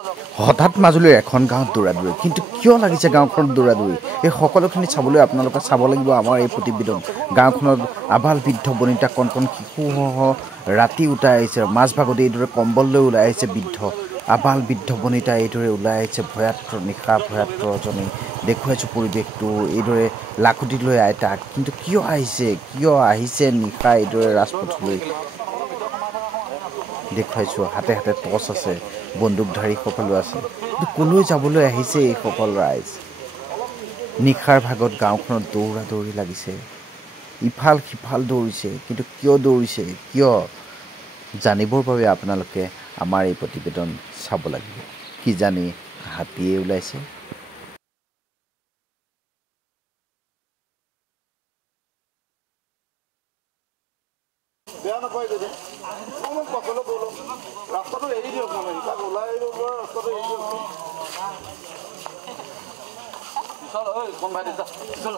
হঠাৎ মাজুলীৰ এখন গাঁৱত দৌৰা-দৌৰি কিন্তু কিয় লাগিছে গাঁওখনত দৌৰা-দৌৰি এই সকলোখিনি চাবলৈ আপোনালোকে চাব লাগিব আমাৰ এই প্ৰতিবেদন গাঁওখনত আবাল বৃদ্ধ বনিতা কণ কণ শিশুসহ ৰাতি উঠাই আহিছে মাজভাগতে এইদৰে কম্বল লৈ ওলাই আহিছে বৃদ্ধ আবাল বৃদ্ধ বনিতা এইদৰে ওলাই আহিছে ভয়াত্ৰ নিশা ভয়াত্ৰ ৰজনী দেখুৱাইছোঁ পৰিৱেশটো এইদৰে লাখুটি লৈ আইতাক কিন্তু কিয় আহিছে নিশা এইদৰে ৰাজপথলৈ দেখুৱাইছোঁ হাতে হাতে টৰ্চ আছে বন্দুকধাৰী সকলো আছে কিন্তু কলৈ যাবলৈ আহিছে এই সকল ৰাইজ নিশাৰ ভাগত গাঁওখনত দৌৰা দৌৰি লাগিছে ইফাল সিফাল দৌৰিছে কিন্তু কিয় দৌৰিছে কিয় জানিবৰ বাবে আপোনালোকে আমাৰ এই প্ৰতিবেদন চাব লাগিব কি জানি হাতীয়ে ওলাইছে ৰাস্তাটো এৰি দিয়ক মানে তাক ওলাই আহিব ৰাস্তাটো এৰি দিয়ক চল ঐ কোন ভাই দিছা চল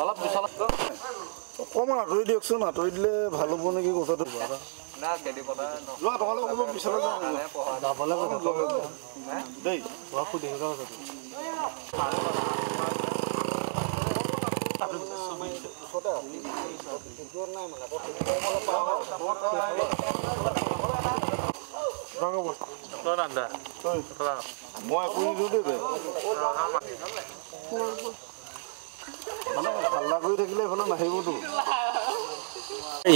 অলপ পিছল অকণমান আঁতৰি দিয়কচোন আঁতৰি দিলে ভাল হ'ব নেকি কথাটো না কেদি কথা যোৱা তোমালোক অলপ পিছলৈ যাবলৈ দেই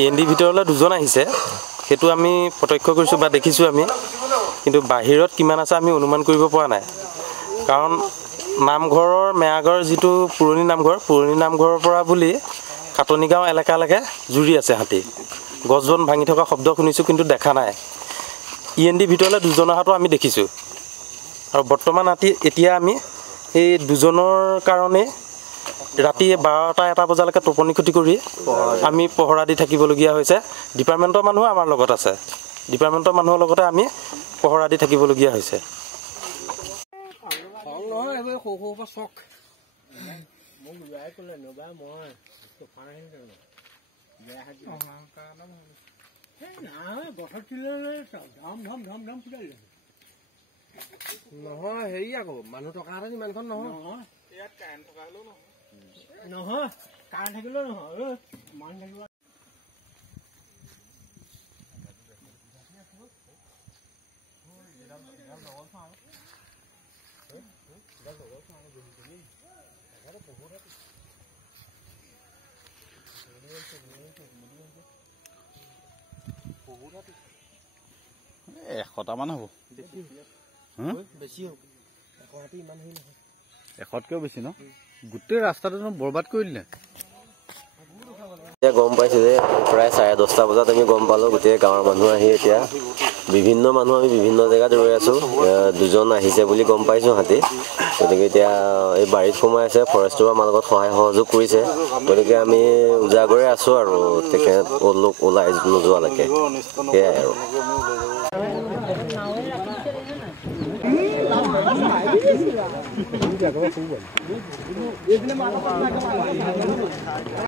END ভিতৰলৈ দুজন আহিছে সেইটো আমি প্ৰত্যক্ষ কৰিছোঁ বা দেখিছোঁ আমি কিন্তু বাহিৰত কিমান আছে আমি অনুমান কৰিব পৰা নাই কাৰণ নামঘৰৰ মেয়াগৰ যিটো পুৰণি নামঘৰৰ পৰা বুলি কাটনিগাঁও এলেকালৈকে জুৰি আছে হাতী গছ বন ভাঙি থকা শব্দ শুনিছোঁ কিন্তু দেখা নাই END ভিতৰলৈ দুজন অহাটো আমি দেখিছোঁ আৰু বৰ্তমান এতিয়া আমি এই দুজনৰ কাৰণে ৰাতি 12টা বজালৈকে টোপনি ক্ষতি কৰি আমি পহৰা দি থাকিবলগীয়া হৈছে ডিপাৰ্টমেণ্টৰ মানুহ আমাৰ লগত আছে ডিপাৰ্টমেণ্টৰ মানুহৰ লগতে আমি পহৰা দি থাকিবলগীয়া হৈছে নহয় হেৰি আকৌ মানুহ থকা হেঁতেন ইমানখন নহয় ইয়াত কাৰেণ্ট থকা হ'লেও নহয় কাৰেণ্ট থাকিলেও নহয় মানুহ থাকিব এশটামান হ'ব বেছি হ'ব ইমান হেৰি নহয় এশতকৈও বেছি ন গোটেই ৰাস্তাটো বৰবাদ কৰি দিলে এতিয়া গম পাইছোঁ যে প্ৰায় 10:30 বজাত আমি গম পালোঁ গোটেই গাঁৱৰ মানুহ আহি এতিয়া বিভিন্ন মানুহ আমি বিভিন্ন জেগাত ৰৈ আছোঁ দুজন আহিছে বুলি গম পাইছোঁ হাতী গতিকে এতিয়া এই বাৰীত সোমাই আছে ফৰেষ্টৰ আমাৰ লগত সহায় সহযোগ কৰিছে গতিকে আমি উজাগৰে আছোঁ আৰু তেখেত লোক ওলাই নোযোৱালৈকে সেয়াই আৰু